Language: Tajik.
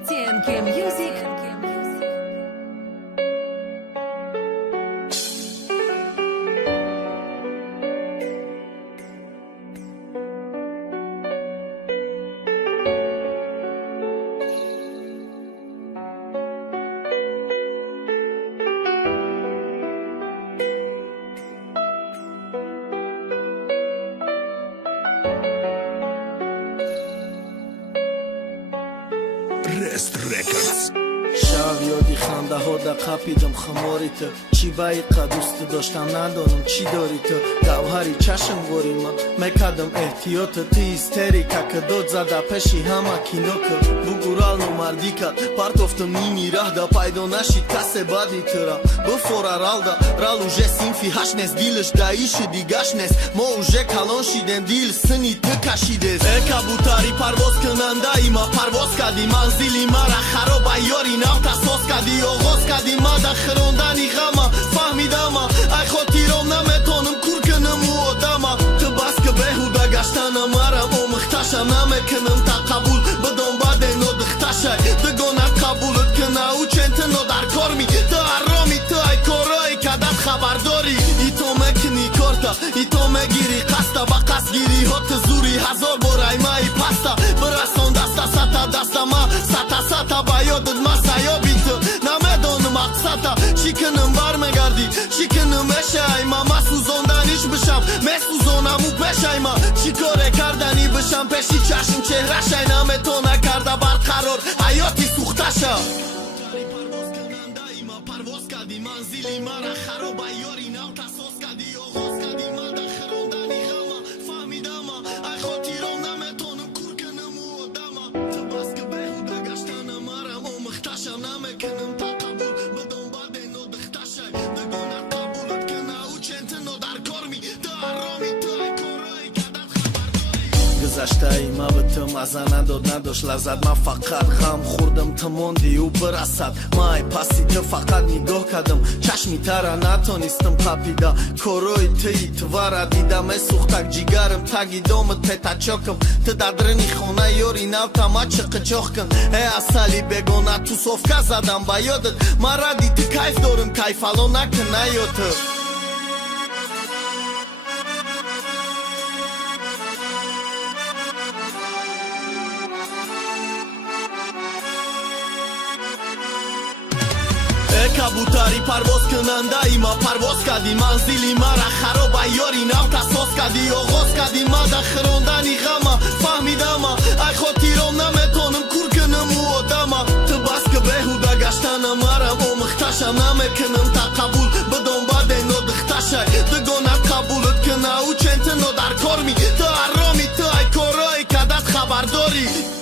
TNK Music. Rest Records. شب یادی خنده ها در قپیدم خماری تو چی بایقا دوست داشتم ندانم چی داری تو گوهری چشم واری من مکدم احتیاط تو ایستریکا که داد زده پشی همه کینو که بگورال نو مردی کد پرتفتم نیمی ره دا پیدا نشید کس بدی تو را بفوره رال دا رال اوژه سینفی هش نست دیلش دایش دیگش نست ما اوژه کلان شیدم دیل سنی تو کشیده کبوتری پرواز کننده ای ما پرواز کردی منزلی مرا خراب یاری نفت اساس کردی آغاز کردی ما در خروندنی غما فهمیدم ای خاطرم نمیتونم کور کنم و آدم تو بس که بهوده گشتن مرم و مختشم نمیکنم تا قبول بدم بعد اینو دختشه دگانت قبولت کنه او چنت نو در کار می تو ارامی تو ای کارایی که دست خبرداری ای تو مکنی کارتا ای تو مگیری قستا با قصد گیری حت زوری هزار بار ای مای پستا برسان دستا ستا دستا ما ستا با یادت ما سیابی تو نمیدانم مقصدا چی کنم برمگردی چی کنم اشه ای ما مسوزاندنیش بشم مسوزانم و پشه ای ما چی کاره کردنی بشم پشی چشم چهره شای نمیتونه کرده برقرار حیاتی سوخته شم پرواز کردی منزلی مرا خراب یاری نو تساس کردی آغاز کردی ما در خروندنی غما فهمیدم ای خاطرم نمیتونم کور کنم و آدم تو بس که بهوده گشتن مرم و مختشم نمیکنم تا قبول بدم بعد اینو دختشه دگانت قبولت کنه او چنت نو در کار می تو ارامی تو ای کارایی که دست خبرداری گذشته ای ما به تو مزه نداشت لذت من فقط غم خوردم تو موندی او برسد ما ای پسی تو فقط نگاه کردم چشمی تره نتونستم قپیده کارای توی تو ورا دیدم ای سوختک جیگرم تگی دامت پیتا چاکم تو در درنی خانه یاری نو تما چه قچاق کن ای اصلی بگانه تو صفکه زدم با یادت ما را دی تو کیف دارم کیف الان نکنه یا تو کبوتری پرواز کننده ای ما پرواز کردی منزلی مرا خراب یاری نو تساس کردی آغاز کردی ما در خروندنی غما فهمیدم ای خاطرم نمیتونم کور کنم و آدم تو بس که بهوده گشتن مرم و مختشم نمیکنم تا قبول بدم بعد اینو دختشه دگانت قبولت کنه او چنت نو در کار می تو ارامی تو ای کارایی که دست خبرداری